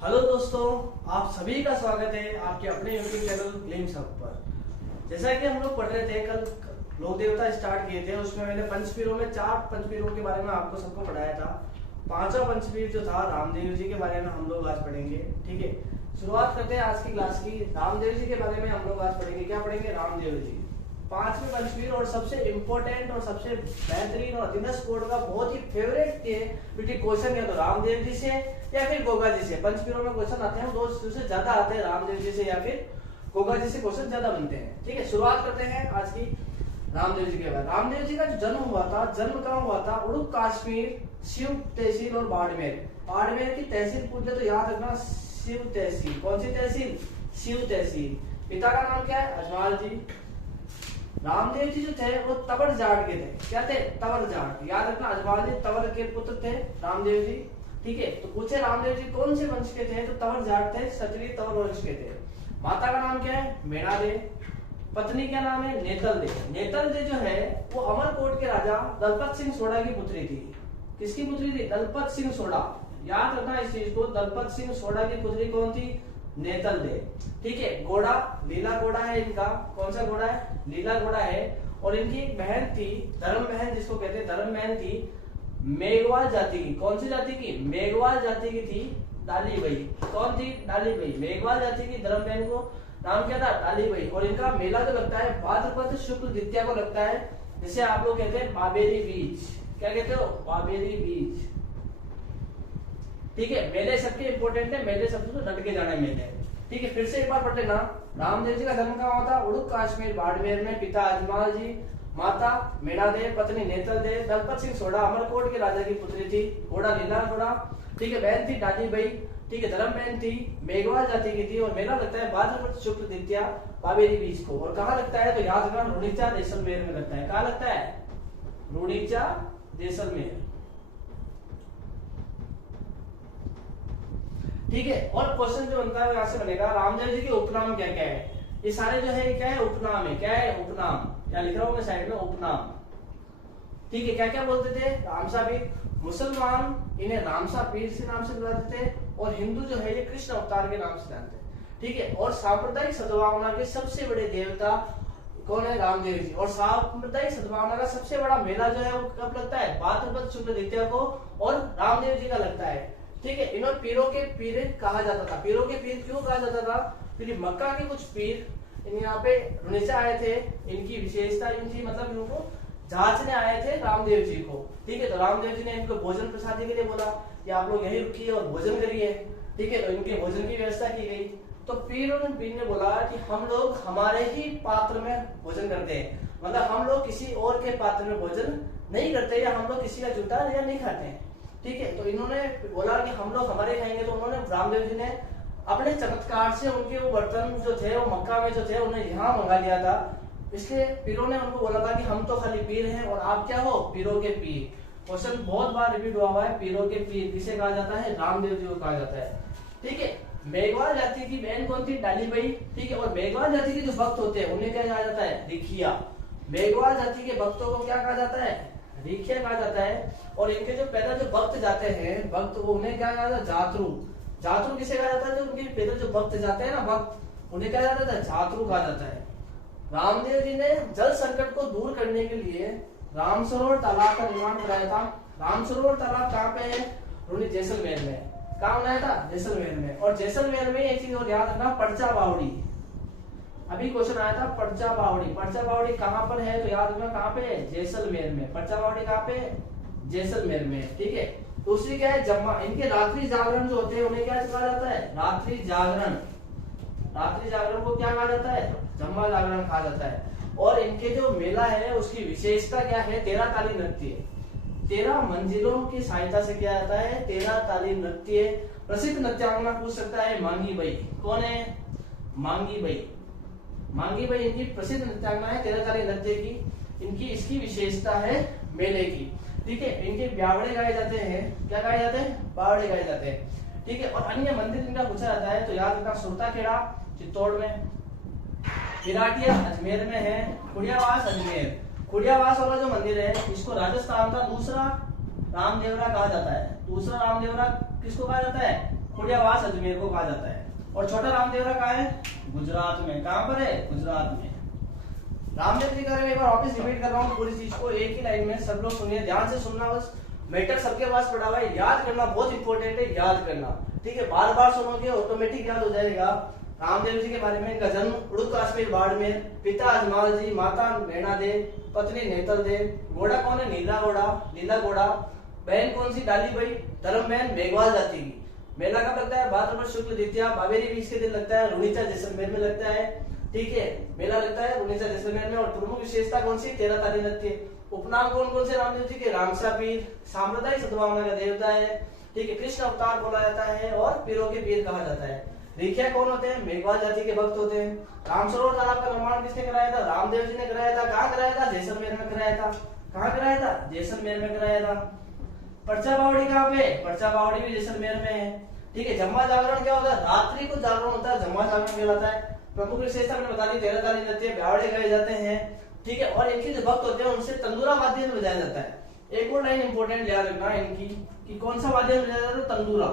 Hello दोस्तों, आप सभी का स्वागत है आपके अपने यूट्यूब चैनल ग्लिम्स हब पर। जैसा कि हम लोग पढ़ रहे थे, कल लोक देवता स्टार्ट किए थे, उसमें मैंने पंचवीरों में 4 पंचवीरों के बारे में आपको सबको पढ़ाया था। पांचवा पंचवीर जो था रामदेव जी के बारे में हम लोग आज पढ़ेंगे। ठीक है, शुरुआत करते हैं आज की क्लास की। रामदेव जी के बारे में हम लोग आज पढ़ेंगे। क्या पढ़ेंगे? रामदेव जी, पांचवें पंचवीर और सबसे इंपॉर्टेंट और सबसे बेहतरीन और दिनेश कोड का बहुत ही फेवरेट क्वेश्चन है तो रामदेव जी से या फिर गोगा जी से। पंचवीरों में क्वेश्चन आते हैं, दो से ज्यादा आते हैं, रामदेव जी से या फिर गोगा जी से क्वेश्चन ज्यादा बनते हैं। ठीक है, शुरुआत करते हैं आज की रामदेव जी के बाद। रामदेव जी का जो जन्म हुआ था, जन्म कहाँ हुआ था? उड़ुक कश्मीर, शिव तहसील और बाड़मेर। बाड़मेर की तहसील पूछ ले तो याद रखना, शिव तहसील। कौन सी तहसील? शिव तहसील। पिता का नाम क्या है? अजवाल जी। रामदेव जी जो थे वो तवर जाट के थे। क्या थे? तवर जाट। याद रखना, अजवाल जी तवर के पुत्र थे रामदेव जी। ठीक है, तो पूछे रामदेव जी कौन से वंश के थे? तो तवर जाट थे, क्षत्रिय तवर वंश के थे। माता का नाम क्या है? मेणा दे। पत्नी क्या नाम है? नेतल दे। नेतल दे जो है वो अमरकोट के राजा दलपत सिंह सोढ़ा की पुत्री थी। किसकी पुत्री थी? दलपत सिंह सोढ़ा। याद रखना इस चीज को, दलपत सिंह सोढ़ा की पुत्री कौन थी? नेतल दे। ठीक है, घोड़ा लीला घोड़ा है इनका। कौन सा घोड़ा है? लीला घोड़ा है। और इनकी एक बहन थी, धर्म बहन जिसको कहते हैं, धर्म बहन थी मेघवाल जाति की। कौन सी जाति की? मेघवाल जाति की थी डाली बई। कौन थी? डाली बई। मेघवाल जाति की धर्म बहन को नाम क्या था? डाली बई। और इनका मेला जो लगता है भाद्रपद शुक्ल द्वितीया को लगता है, जिसे आप लोग कहते हैं बाबेरी बीज। क्या कहते हो? बाबेरी बीज। ठीक है, मेले सबके इंपोर्टेंट है, मेले सबसे तो डट के जाना है मेले। ठीक है, फिर से एक बार पढ़ लेना। रामदेव जी का जन्म कहाँ हुआ था? उड़ुक कश्मीर, बाड़मेर में। पिता अजमाल जी, माता मेणा दे, पत्नी नेतल दे। दलपत सिंह सोढ़ा अमरकोट के राजा की पुत्री थी। घोड़ा लीला घोड़ा। ठीक है, बहन थी डाली बई। ठीक है, धर्म बहन थी, मेघवाल जाति की थी। और मेला लगता है भाद्रपद शुक्ल द्वितीया बाबेरी बीज को। और कहाँ लगता है? तो याद रखना, रुणीचा जैसलमेर में लगता है। कहाँ लगता है? रुणीचा जैसलमेर। ठीक है, और क्वेश्चन जो बनता है वो यहाँ से बनेगा, रामदेव जी के उपनाम क्या क्या है? ये सारे जो है क्या है? उपनाम है। क्या है? उपनाम। क्या लिख रहा हूँ मैं साइड में? उपनाम। ठीक है, क्या क्या बोलते थे? रामसा पीर। मुसलमान इन्हें रामसा पीर से नाम से बुलाते थे, और हिंदू जो है ये कृष्ण अवतार के नाम से जानते हैं। ठीक है, और सांप्रदायिक सद्भावना के सबसे बड़े देवता कौन है? रामदेव जी। और सांप्रदायिक सद्भावना का सबसे बड़ा मेला जो है वो कब लगता है? भाद्रपद शुक्ल द्वितीया को, और रामदेव जी का लगता है। ठीक है, इन्हें पीरों के पीर कहा जाता था। पीरों के पीर क्यों कहा जाता था? क्योंकि मक्का के कुछ पीर इन यहाँ पे रुणीचा आए थे। इनकी विशेषता इनकी मतलब इनको जांचने आए थे रामदेव जी को। ठीक है, तो रामदेव जी ने इनको भोजन प्रसादी के लिए बोला कि आप लोग यहीं रुकिए और भोजन करिए। ठीक है, तो इनके भोजन की व्यवस्था की गई। तो पीर ने बोला कि हम लोग हमारे ही पात्र में भोजन करते हैं, मतलब हम लोग किसी और के पात्र में भोजन नहीं करते, या हम लोग किसी का जूठा या नहीं खाते हैं। ठीक है, तो इन्होंने बोला कि हम लोग हमारे खाएंगे। तो उन्होंने रामदेव जी ने अपने चमत्कार से उनके वो बर्तन जो थे वो मक्का में जो थे उन्हें यहाँ मंगा लिया था। इसलिए पीरों ने उनको बोला था कि हम तो खाली पीर हैं और आप क्या हो? पीरों के पीर। क्वेश्चन बहुत बार रिपीट हुआ है। पीरों के पीर किसे कहा जाता है? रामदेव जी को कहा जाता है। ठीक है, मेघवाल जाति की बहन कौन थी? डाली बई। ठीक है, और मेघवाल जाति के जो भक्त होते हैं उन्हें क्या कहा जाता है? रिखिया। मेघवाल जाति के भक्तों को क्या कहा जाता है? रिखिया कहा जाता है। और इनके जो पैदा जो भक्त जाते हैं, भक्त, वो उन्हें क्या कहा जाता है? जातरू। जातरू किसे कहा जाता है? जो उनके पैदा जो भक्त जाते हैं ना, भक्त, उन्हें क्या जाता है? जातरू कहा जाता है। रामदेव जी ने जल संकट को दूर करने के लिए राम सरोवर तालाब का निर्माण कराया था। राम सरोवर तालाब कहाँ पे है? जैसलमेर में। कहाँ बनाया था? जैसलमेर में। और जैसलमेर में एक चीज और याद रखना, पर्चा बावड़ी। अभी क्वेश्चन आया था पर्चा बावड़ी। पर्चा बावड़ी कहाँ पर है? तो याद रखना कहाँ पे है? जैसलमेर में। पर्चा बावड़ी कहाँ पे है? जैसलमेर में। ठीक है, दूसरी क्या है? जम्मा। इनके रात्रि जागरण जो होते हैं उन्हें क्या कहा जाता है? रात्रि जागरण। रात्रि जागरण को क्या कहा जाता है? जम्मा जागरण कहा जाता है। और इनके जो मेला है उसकी विशेषता क्या है? 13 ताली नृत्य। 13 मंजिलों की सहायता से किया जाता है 13 ताली नृत्य। प्रसिद्ध नृत्यांगना पूछ सकता है मांगी बई। कौन है? मांगी बई। मांगी बई इनकी प्रसिद्ध नृत्यांगना है 13 ताली नृत्य की। इनकी इसकी विशेषता है मेले की। ठीक है, इनके ब्यावड़े गाए जाते हैं। क्या गाए जाते हैं? बावड़े गाए जाते हैं। ठीक है, और अन्य मंदिर इनका पूछा जाता है तो याद रखना, सुरताखेड़ा चित्तौड़ में, विराटिया अजमेर में है, खुड़ियावास अजमेर। खुड़ियावास वाला जो मंदिर है इसको राजस्थान का दूसरा रामदेवरा कहा जाता है। दूसरा रामदेवरा किसको कहा जाता है? खुडियावास अजमेर को कहा जाता है। और छोटा रामदेवरा कहाँ है? गुजरात में। कहाँ पर है? गुजरात में। रामदेव जी के बारे में एक बार वापस रिपीट कर रहा हूँ पूरी चीज को एक ही लाइन में, सब लोग सुनिए, ध्यान से सुनना, बस मैटर सबके पास पड़ा हुआ है, याद करना बहुत इंपॉर्टेंट है, याद करना, ठीक है? बार बार सुनोगे ऑटोमेटिक याद हो जाएगा। रामदेव जी के बारे में, इनका जन्म उड़ुक काश्मीर बाड़मेर, पिता अजमाल जी, माता नैना देव, पत्नी नेतल देव, घोड़ा कौन है? नीला घोड़ा, नीला घोड़ा। बहन कौन सी? डाली भाई, धर्म बहन मेघवाल जाति की। मेला कब लगता है? भाद्रपद शुक्ल द्वितीया, बावेरी बीज के दिन लगता है, रुणीचा जैसलमेर में लगता है, ठीक है? मेला लगता है रुणीचा जैसलमेर में। और प्रमुख विशेषता कौन सी? 13 ताली नृत्य। उपनाम कौन कौन से रामदेव जी के? रामसा पीर, सांप्रदायिक सद्भावना का देवता है, ठीक है? कृष्ण अवतार बोला जाता है और पीरों के पीर कहा जाता है। रिखिया कौन होते हैं? मेघवाल जाति के भक्त होते हैं। रामसरोवर तालाब का निर्माण किसने कराया था? रामदेव जी ने कराया था। कहाँ कराया था? जैसलमेर में कराया था। कहाँ कराया था? जैसलमेर में कराया था। पर्चा बावड़ी कहाँ पे? पर्चा बावड़ी भी जैसलमेर में है, ठीक है? जम्मा जागरण क्या होता है? रात्रि को जागरण होता है, जम्मा जागरण कहलाता है। प्रमुख विशेषता मैंने बता दी, 13 ताली नृत्य, ब्यावड़े गाए जाते हैं, ठीक है? और इनके जो भक्त होते हैं उनसे तंदूरा वाद्य यंत्र बजाया जाता है। एक और लाइन इंपॉर्टेंट याद रखना इनकी कि कौन सा वाद्य यंत्र बजाया जाता है? तंदूरा।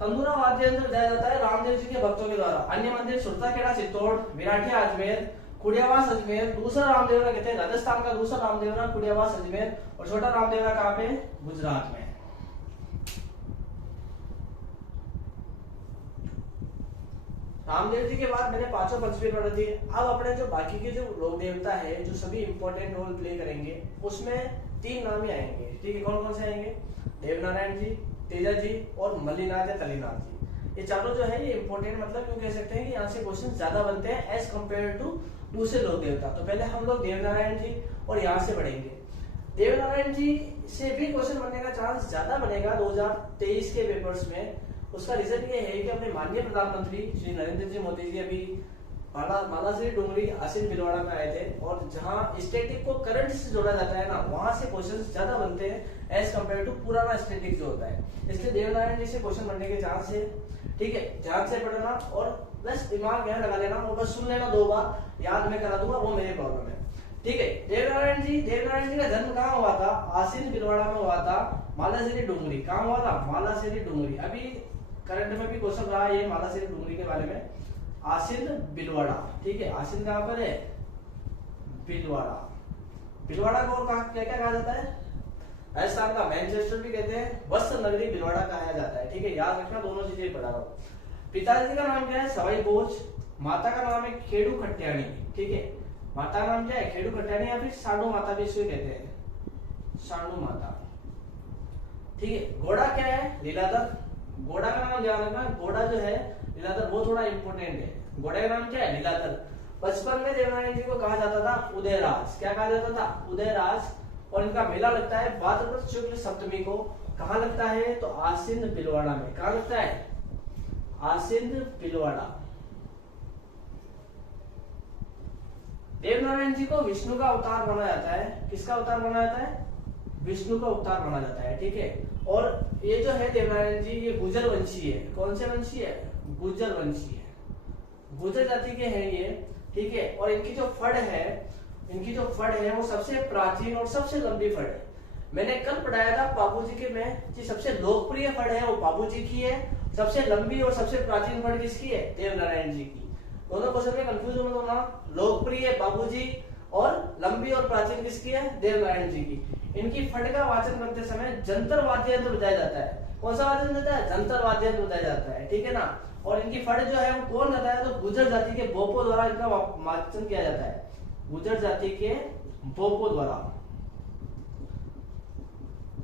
तंदूरा वाद्य यंत्र बजाया जाता है रामदेव जी के भक्तों के द्वारा। अन्य मंदिर सुरताखेड़ा चित्तौड़, विराटिया अजमेर, खुडियावास अजमेर। दूसरा रामदेवरा कहते हैं राजस्थान का दूसरा रामदेवरा खुडियावास अजमेर। और छोटा रामदेवरा कहाँ पे? गुजरात में। रामदेव जी के बाद मैंने पांचों पंचवीर पढ़ी थी। अब अपने जो बाकी के जो लोक देवता है जो सभी इंपॉर्टेंट रोल प्ले करेंगे उसमें 3 नाम ही आएंगे, ठीक है? कौन कौन से आएंगे? देवनारायण जी, तेजा जी और मल्लीनाथ या तलीनाथ जी। ये चारों जो है ये इंपॉर्टेंट, मतलब क्यों कह सकते हैं कि यहाँ से क्वेश्चन ज्यादा बनते हैं एज कम्पेयर टू दूसरे लोक देवता। तो पहले हम लोग देवनारायण जी और यहाँ से पढ़ेंगे। देवनारायण जी से भी क्वेश्चन बनने का चांस ज्यादा बनेगा 2023 के पेपर्स में। उसका रीजन ये है कि अपने माननीय प्रधानमंत्री श्री नरेंद्र जी मोदी जी अभी मालाश्री डूंगरी आसिन भिलवाड़ा में आए थे, और जहां स्टैटिक को करंट से जोड़ा जाता है ना, वहां से क्वेश्चंस ज्यादा बनते हैं एज कम्पेयर टू पुराना स्टैटिक जो होता है। इसलिए देवनारायण जी से क्वेश्चन बनने के चांस है, ठीक है? ध्यान से पढ़ना और बस दिमाग यहाँ लगा लेना और बस सुन लेना 2 बार, याद में करा दूंगा, वो मेरी प्रॉब्लम है, ठीक है? देवनारायण जी का जन्म कहाँ हुआ था? आसिन भिलवाड़ा में हुआ था। मालाश्री डूंगरी कहाँ हुआ था? मालाश्री डूंगरी। अभी करंट में भी क्वेश्चन रहा है मालाश्री डूंगरी के बारे में। आसिन भिलवाड़ा, ठीक है? आसिन कहाँ पर है? भिलवाड़ा। भिलवाड़ा को क्या क्या कहा जाता है? राजस्थान का मैनचेस्टर भी कहते हैं, वस्त्र नगरी भिलवाड़ा कहा जाता है, ठीक है? याद रखना, दोनों चीजें पढ़ा रहा हूँ। पिताजी का नाम क्या है? सवाई बोझ। माता का नाम है खेड़ू खट्याणी, ठीक है? माता का नाम क्या है? खेड़ू खट्याणी या फिर सांडू माता भी इसे कहते हैं, सांडू माता, ठीक है? घोड़ा क्या है? लीलाधर। घोड़ा का नाम ध्यान रखना, घोड़ा जो है लीलाधर, वो थोड़ा इंपोर्टेंट है। घोड़े का नाम क्या है? लीलाधर। बचपन में देवनारायण जी को कहा जाता था उदयराज। क्या कहा जाता था? उदयराज। और इनका मेला लगता है भाद्रपद शुक्ल सप्तमी को। कहाँ लगता है? तो आसिन भिलवाड़ा में। कहाँ लगता है? आसिन भिलवाड़ा। देवनारायण जी को विष्णु का अवतार माना जाता है। किसका अवतार माना जाता है? विष्णु का अवतार माना जाता है, ठीक है? और ये जो है देवनारायण जी, ये गुर्जर वंशी है। कौन से वंशी है? गुर्जर वंशी है, गुर्जर जाति के हैं ये, ठीक है? और इनकी जो फड़ है वो सबसे प्राचीन और सबसे लंबी फड़ है। मैंने कल पढ़ाया था बाबूजी के में कि सबसे लोकप्रिय फड़ है वो बाबूजी की है, सबसे लंबी और सबसे प्राचीन फड़ किसकी है? देवनारायण जी की। दोनों क्वेश्चन में कंफ्यूज मत होना, लोकप्रिय बाबूजी और लंबी और प्राचीन किसकी है? देवनारायण जी की। इनकी फट का वाचन करते समय जंतर वाद्य यंत्र बजाया जाता है। कौन सा वाद्य यंत्र होता है? जंतर वाद्य यंत्र बजाया जाता है, ठीक है ना? और इनकी फट जो है वो कौन गाता है? तो गुर्जर जाति के बोपो द्वारा इनका वाचन किया जाता है, गुर्जर जाति के बोपो द्वारा,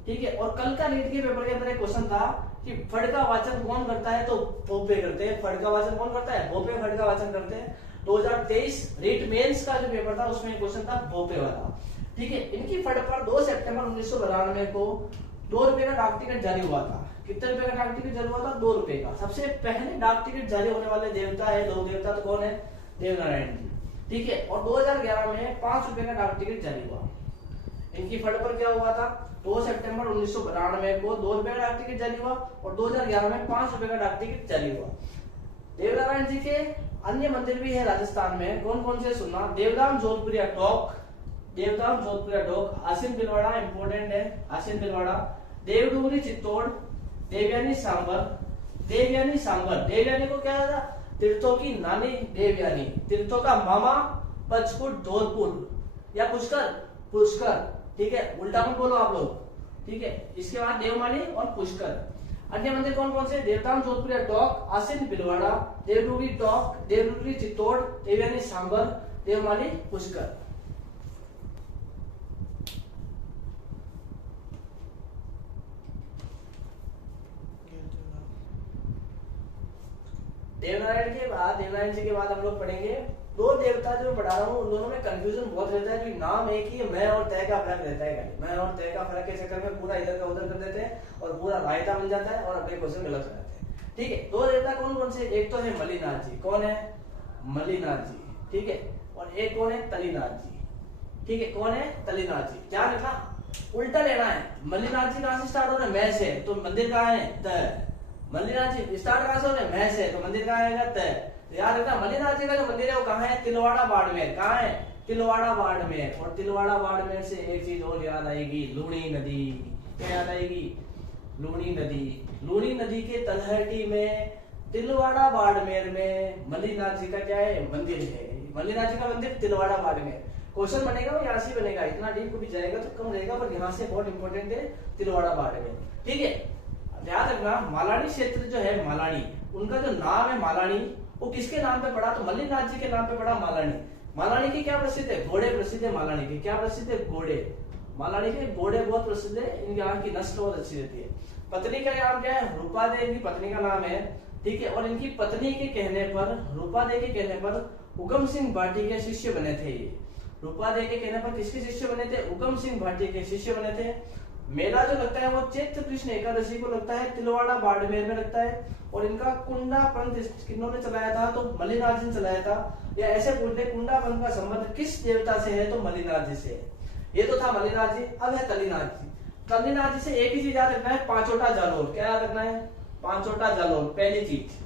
ठीक है? और कल का नीट के पेपर के अंदर एक क्वेश्चन था कि फड़ का वाचन कौन करता है? तो भोपे करते हैं। फड़ का वाचन कौन करता है? भोपे फड़ का वाचन करते हैं। 2023 रीट मेंस का जो पेपर था उसमें क्वेश्चन था भोपे वाला, ठीक है? इनकी फड़ पर 2 सितंबर 1992 को 2 रुपए का डाक टिकट जारी हुआ था। कितने रुपए का डाक टिकट जारी हुआ था? 2 रुपए का। सबसे पहले डाक टिकट जारी होने वाले देवता है, लोक देवता तो कौन है? देवनारायण जी, ठीक है? और 2011 में 5 रुपए का डाक टिकट जारी हुआ। इनकी फड़ पर क्या हुआ था? 2 सितंबर 1992 को 2 रुपए का डाक टिकट जारी हुआ और 2011 में 5 रुपए का डाक टिकट जारी हुआ। देवनारायण जी के अन्य मंदिर भी है राजस्थान में। कौन कौन से? सुनना, देवधाम जोधपुरिया टोक, देवधाम जोधपुरिया टोक, आसिन भिलवाड़ा इंपोर्टेंट है, आसिन भिलवाड़ा, देवडूंगरी चित्तौड़, देवयानी सांबर, देवयानी सांबर। देवयानी को क्या था, तीर्थों की नानी देवयानी, तीर्थों का मामा पचकुट धौलपुर या पुष्कर, पुष्कर, ठीक है, उल्टा मत बोलो आप लोग, ठीक है। इसके बाद देवमाली और पुष्कर। अन्य मंदिर कौन कौन से, देवताम जोधपुर टॉक, आसिन भिलवाड़ा, देवरूरी टॉक, देवरूरी चित्तौड़, देवयानी सांबर, देवमाली पुष्कर। देवनारायण के बाद, देवनारायण जी के बाद हम लोग पढ़ेंगे दो देवता जो पढ़ा रहा हूँ, उन दोनों में कंफ्यूजन बहुत रहता है, क्योंकि नाम एक ही है, मैं और तय का फर्क रहता है। मैं और तय का फर्क के चक्कर में पूरा इधर का उधर कर देते हैं और पूरा रायता बन जाता है और अपने क्वेश्चन गलत हो जाते हैं, ठीक है। दो देवता कौन कौन से, एक तो है मल्लिनाथ जी, कौन है, मल्लिनाथ जी, ठीक है, और एक कौन है, तलीनाथ जी, ठीक है। कौन है, तलीनाथ जी। क्या लिखा, उल्टा लेना है। मल्लिनाथ जी कहां से स्टार्ट हो रहा है, मैं से, तो मंदिर कहाँ है, तय। मल्लिनाथ जी स्टार्ट कहां से हो रहा है, मैं से, तो मंदिर कहाँ आएगा, तय। याद रखना, मल्लिनाथ जी का जो मंदिर है वो कहाँ है, तिलवाड़ा बाड़मेर। कहाँ है, तिलवाड़ा बाड़मेर। और तिलवाड़ा बाड़मेर से एक चीज और याद आएगी, लूणी नदी। क्या याद आएगी, लूणी नदी। लूणी नदी के तलहटी में तिलवाड़ा बाड़मेर में मल्लिनाथ जी का क्या है, मंदिर है। मल्लिनाथ जी का मंदिर तिलवाड़ा बाड़मेर। क्वेश्चन बनेगा वो यहाँ से बनेगा, इतना डीप को भी जाएगा तो कम रहेगा, पर यहाँ से बहुत इंपॉर्टेंट है तिलवाड़ा बाड़मेर, ठीक है। याद रखना, मालानी क्षेत्र जो है, मालानी, उनका जो नाम है मालानी, वो किसके नाम पे पड़ा, तो मल्लिनाथ जी के नाम पे पड़ा मालानी। मालानी की क्या प्रसिद्ध है, घोड़े प्रसिद्ध है। मालानी की क्या प्रसिद्ध है, घोड़े। मालानी के घोड़े बहुत प्रसिद्ध है, इनके यहाँ की नस्ल बहुत अच्छी रहती है। पत्नी का नाम क्या है, रूपा दे, इनकी पत्नी का नाम है, ठीक है। और इनकी पत्नी के कहने पर, रूपा दे के कहने पर उगम सिंह भाटी के शिष्य बने थे ये। रूपा दे के कहने पर किसके शिष्य बने थे, उगम सिंह भाटी के शिष्य बने थे। मेला जो लगता है वो चैत्र कृष्ण एकादशी को लगता है, तिलवाड़ा बाड़मेर में लगता है। और इनका कुंडा पंथ किन्होंने चलाया था, तो मल्लिनाथ जी ने चलाया था। या ऐसे पूछते, कुंडा पंथ का संबंध किस देवता से है, तो मल्लिनाथ जी से है। ये तो था मल्लिनाथ जी। अब है तलीनाथ जी। तलीनाथ जी से एक ही चीज याद रखना है, पांचोटा जालोर। क्या याद रखना है, पांचोटा जालोर, पहली चीज,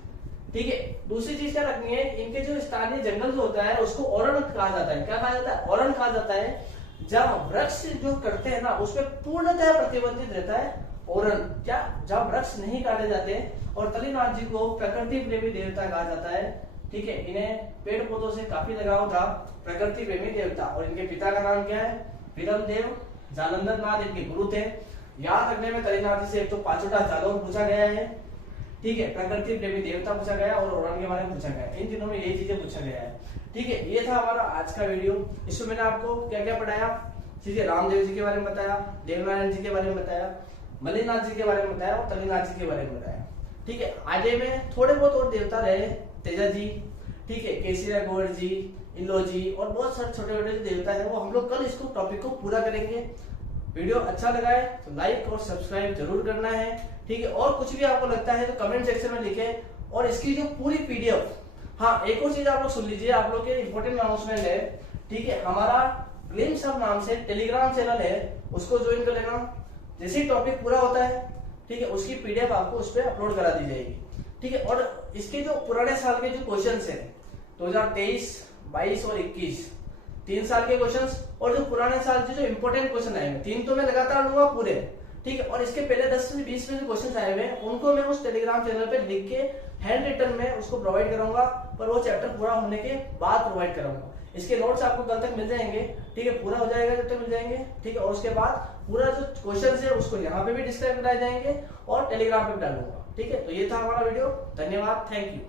ठीक है। दूसरी चीज क्या रखनी है, इनके जो स्थानीय जंगल जो होता है उसको ओरण कहा जाता है। क्या कहा जाता है, ओरण कहा जाता है। जब वृक्ष जो कटते हैं ना, उसमें पूर्णतः प्रतिबंधित रहता है ओरण। क्या, जब वृक्ष नहीं काटे जाते। और तलीनाथ जी को प्रकृति प्रेमी देवता कहा जाता है, ठीक है। इन्हें पेड़ पौधों से काफी लगाव था, प्रकृति प्रेमी देवता। और इनके पिता का नाम क्या है, विरमदेव जालंधर नाथ इनके गुरु थे। याद रखने में तलीनाथ जी से एक तो पांचोटा जालोर पूछा गया है, ठीक है, प्रकृति प्रेमी देवता पूछा गया और ओरण के बारे में पूछा गया। इन तीनों में यही चीजें पूछा गया है, ठीक है। ये था हमारा आज का वीडियो। इसमें मैंने आपको क्या क्या पढ़ाया, ठीक है, रामदेव जी के बारे में बताया, देवनारायण जी के बारे में बताया, मल्लिनाथ जी के बारे में बताया और तलीनाथ जी के बारे में बताया, ठीक है। आगे में थोड़े बहुत और देवता रहे, तेजा जी, ठीक है, केसीराय गौड़ जी, इल्लो जी और बहुत सारे छोटे छोटे जो देवता है, वो हम लोग कल इसको टॉपिक को पूरा करेंगे। वीडियो अच्छा लगा है तो लाइक और सब्सक्राइब जरूर करना है, ठीक है। और कुछ भी आपको लगता है तो कमेंट सेक्शन में लिखे। और इसकी जो पूरी पीडीएफ, हाँ एक और चीज आप लोग सुन लीजिए, आप लोग के इंपॉर्टेंट अनाउंसमेंट है, ठीक है। हमारा ग्लिम्स ऑफ नाम से टेलीग्राम चैनल है, उसको ज्वाइन कर लेना। जैसे ही टॉपिक पूरा होता है, ठीक है, उसकी पीडीएफ आपको उस पर अपलोड करा दी जाएगी, ठीक है। और इसके जो पुराने साल के जो क्वेश्चंस हैं 2023, 22 और 21, 3 साल के क्वेश्चंस, और जो पुराने साल के जो इंपॉर्टेंट क्वेश्चन आए हैं, 3 तो मैं लगातार लूंगा पूरे, ठीक है। और इसके पहले 10 से 20 में जो क्वेश्चन आए हुए हैं उनको मैं उस टेलीग्राम चैनल पे लिख के हैंड रिटन में उसको प्रोवाइड करूंगा, पर वो चैप्टर पूरा होने के बाद प्रोवाइड करूंगा। इसके नोट्स आपको कल तक मिल जाएंगे, ठीक है, पूरा हो जाएगा जब तक मिल जाएंगे, ठीक है। और उसके बाद पूरा जो क्वेश्चन है उसको यहाँ पे भी डिस्क्राइब कराए जाएंगे और टेलीग्राम पे भी डालूंगा, ठीक है। तो ये था हमारा वीडियो, धन्यवाद, थैंक यू।